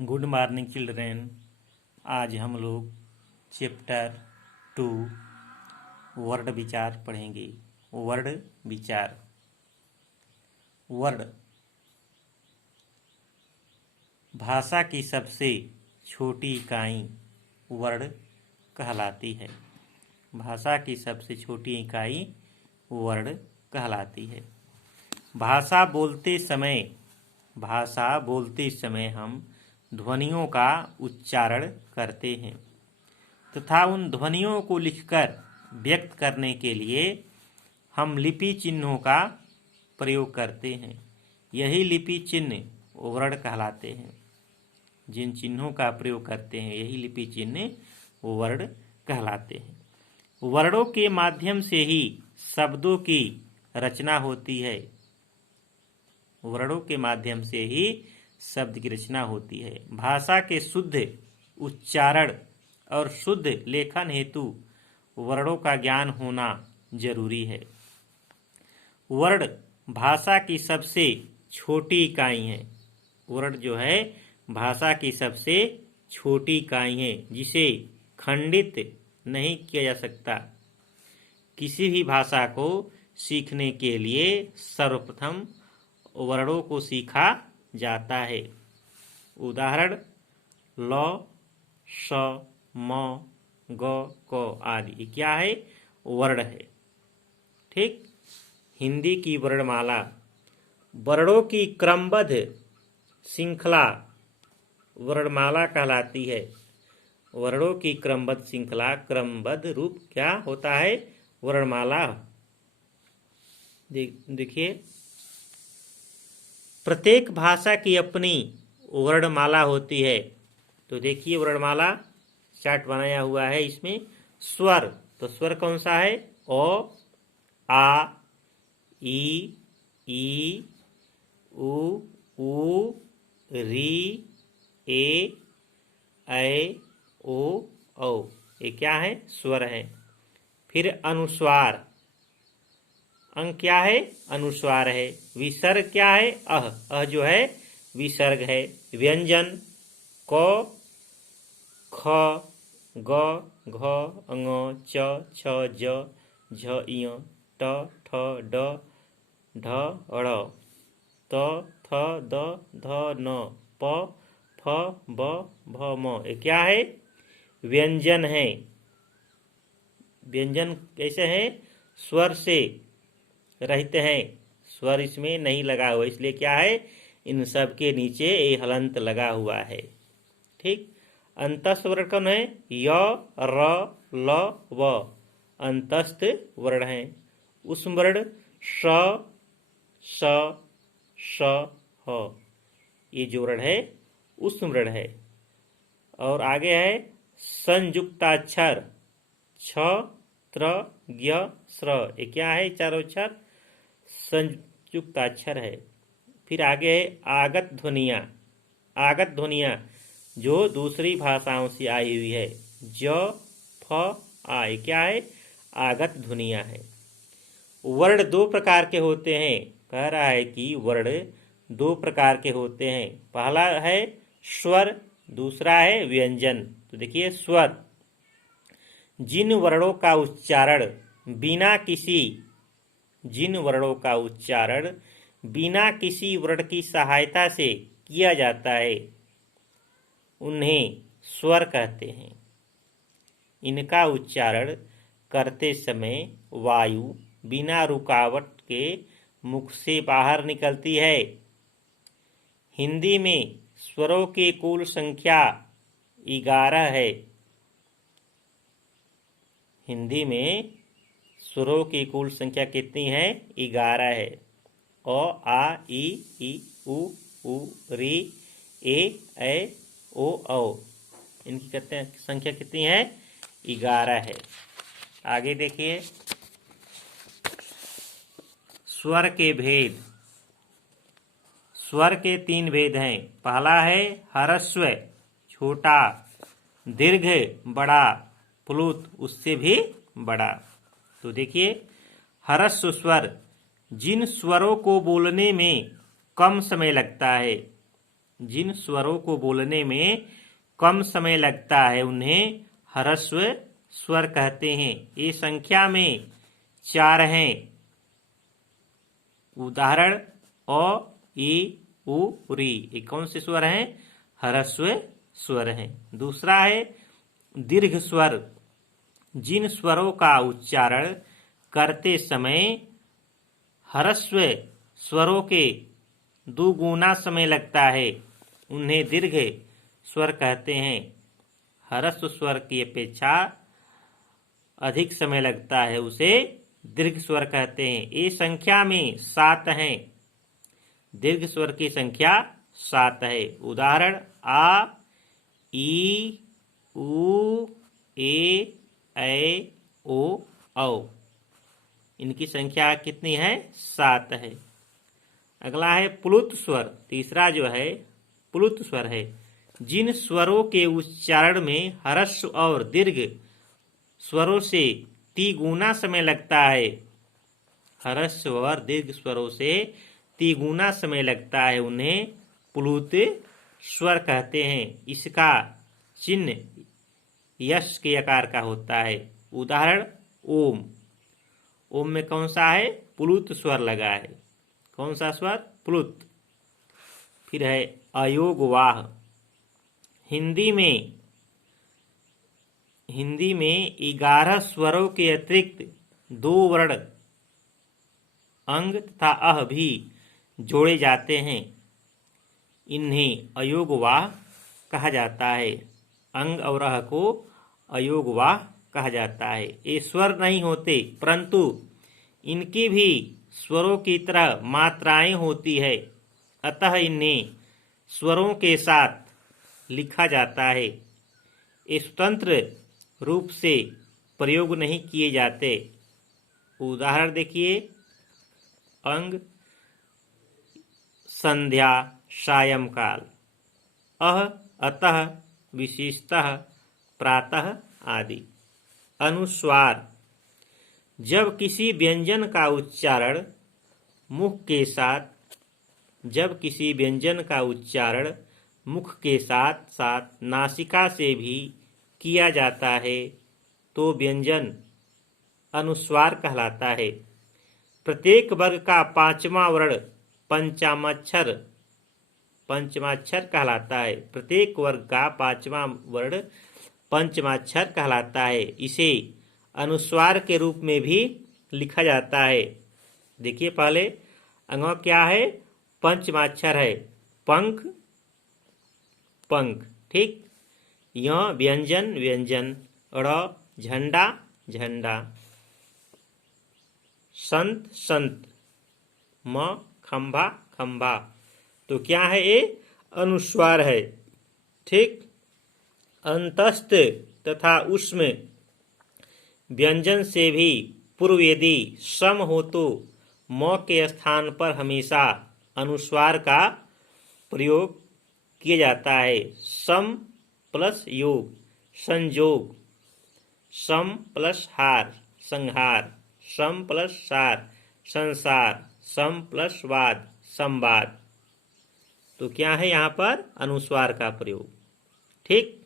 Good morning children. आज हम लोग चैप्टर 2 वर्ड विचार पढ़ेंगे। वर्ड विचार। वर्ड भाषा की सबसे छोटी इकाई वर्ड कहलाती है। भाषा की सबसे छोटी इकाई वर्ड कहलाती है। भाषा बोलते समय हम ध्वनियों का उच्चारण करते हैं तथा उन ध्वनियों को लिखकर व्यक्त करने के लिए हम लिपि चिन्हों का प्रयोग करते हैं। यही लिपि चिन्ह वर्ड कहलाते हैं। जिन चिन्हों का प्रयोग करते हैं यही लिपि चिन्ह वर्ड कहलाते हैं। वर्णों के माध्यम से ही शब्दों की रचना होती है। वर्णों के माध्यम से ही शब्द की रचना होती है। भाषा के शुद्ध उच्चारण और शुद्ध लेखन हेतु वर्णों का ज्ञान होना जरूरी है। वर्ण भाषा की सबसे छोटी इकाई है। वर्ण जो है भाषा की सबसे छोटी इकाई है जिसे खंडित नहीं किया जा सकता। किसी भी भाषा को सीखने के लिए सर्वप्रथम वर्णों को सीखा जाता है। उदाहरण ल, श, म, ग, क आदि क्या है? वर्ण है। ठीक। हिंदी की वर्णमाला वर्णों की क्रमबद्ध श्रृंखला वर्णमाला कहलाती है। वर्णों की क्रमबद्ध श्रृंखला क्रमबद्ध रूप क्या होता है? वर्णमाला। देखिए, प्रत्येक भाषा की अपनी वर्णमाला होती है। तो देखिए वर्णमाला चार्ट बनाया हुआ है। इसमें स्वर, तो स्वर कौन सा है? ओ, आ, ई, उ, री, ए, ओ, औ। ये क्या है? स्वर है। फिर अनुस्वार, अंग क्या है? अनुस्वार है। विसर्ग क्या है? अह जो है विसर्ग है। व्यंजन क, ख, ग, घ, ङ, च, छ, ज, झ, ञ, ट, ठ, ड, ढ, ढ़, त, थ, द, ध, न, प, फ, ब, भ, म। ये क्या है? व्यंजन है। व्यंजन कैसे है? स्वर से रहित हैं। स्वर इसमें नहीं लगा हुआ, इसलिए क्या है? इन सब के नीचे ये हलंत लगा हुआ है। ठीक। अंतस्थ वर्ण कौन है? य, र, ल, व अंतस्थ वर्ण है। उष्म वर्ण श, स, श, ह। ये जो वर्ण है उष्म वर्ण है। और आगे है संयुक्ताक्षर छ, त्र, ज्ञ, स्र। ये क्या है? चारों अक्षर संयुक्ताक्षर है। फिर आगे है आगत ध्वनियाँ। आगत ध्वनियाँ जो दूसरी भाषाओं से आई हुई है। ज, फ, आ। ये क्या है? आगत ध्वनियाँ है। वर्ण दो प्रकार के होते हैं। कह रहा है कि वर्ण दो प्रकार के होते हैं। पहला है स्वर, दूसरा है व्यंजन। तो देखिए स्वर जिन वर्णों का उच्चारण बिना किसी वर्ण की सहायता से किया जाता है उन्हें स्वर कहते हैं। इनका उच्चारण करते समय वायु बिना रुकावट के मुख से बाहर निकलती है। हिंदी में स्वरों की कुल संख्या 11 है। हिंदी में स्वरों की कुल संख्या कितनी है? 11 है। अ, आ, ई, उ, री, ए, ओ, औ। इनकी संख्या कितनी है? 11 है। आगे देखिए स्वर के भेद। स्वर के 3 भेद हैं। पहला है ह्रस्व छोटा, दीर्घ बड़ा, प्लुत उससे भी बड़ा। तो देखिए ह्रस्व स्वर जिन स्वरों को बोलने में कम समय लगता है जिन स्वरों को बोलने में कम समय लगता है उन्हें ह्रस्व स्वर कहते हैं। ये संख्या में 4 हैं। उदाहरण अ, ई, उ, री। ये कौन से स्वर हैं? ह्रस्व स्वर हैं। दूसरा है दीर्घ स्वर। जिन स्वरों का उच्चारण करते समय ह्रस्व स्वरों के 2 गुना समय लगता है उन्हें दीर्घ स्वर कहते हैं। ह्रस्व स्वर की अपेक्षा अधिक समय लगता है उसे दीर्घ स्वर कहते हैं। ये संख्या में 7 हैं। दीर्घ स्वर की संख्या 7 है। उदाहरण आ, ई, उ, ए, ओ, औ। इनकी संख्या कितनी है? 7 है। अगला है प्लुत स्वर। तीसरा जो है प्लुत स्वर है। जिन स्वरों के उच्चारण में ह्रस्व और दीर्घ स्वरों से तिगुना समय लगता है, ह्रस्व और दीर्घ स्वरों से तिगुना समय लगता है, उन्हें प्लुत स्वर कहते हैं। इसका चिन्ह यश के आकार का होता है। उदाहरण ओम। ओम में कौन सा है? प्लुत स्वर लगा है। कौन सा स्वर? प्लुत। फिर है अयोग वाह। हिंदी में 11 स्वरों के अतिरिक्त 2 वर्ण अंग तथा अह भी जोड़े जाते हैं। इन्हें अयोगवाह कहा जाता है। अंग और अह को अयोगवाह कहा जाता है। ये स्वर नहीं होते, परंतु इनकी भी स्वरों की तरह मात्राएं होती है, अतः इन्हें स्वरों के साथ लिखा जाता है। ये स्वतंत्र रूप से प्रयोग नहीं किए जाते। उदाहरण देखिए, अंग संध्या सायंकाल, अह अतः विशेषतः प्रातः आदि। अनुस्वार। जब किसी व्यंजन का उच्चारण मुख के साथ साथ नासिका से भी किया जाता है तो व्यंजन अनुस्वार कहलाता है। प्रत्येक वर्ग का 5वां वर्ण पंचमाक्षर कहलाता है। प्रत्येक वर्ग का 5वां वर्ण पंचमाक्षर कहलाता है। इसे अनुस्वार के रूप में भी लिखा जाता है। देखिए, पहले अंगों क्या है? पंचमाक्षर है। पंख, पंख, ठीक। यह व्यंजन, ड़ झंडा, झंडा। संत, म खंभा, खंभा। तो क्या है? ये अनुस्वार है, ठीक। अंतस्थ तथा उष्म व्यंजन से भी पूर्व यदि सम हो तो म के स्थान पर हमेशा अनुस्वार का प्रयोग किया जाता है। सम प्लस योग, संयोग। सम प्लस हार, संहार। सम प्लस सार, संसार। सम प्लस वाद, संवाद। तो क्या है यहाँ पर? अनुस्वार का प्रयोग, ठीक।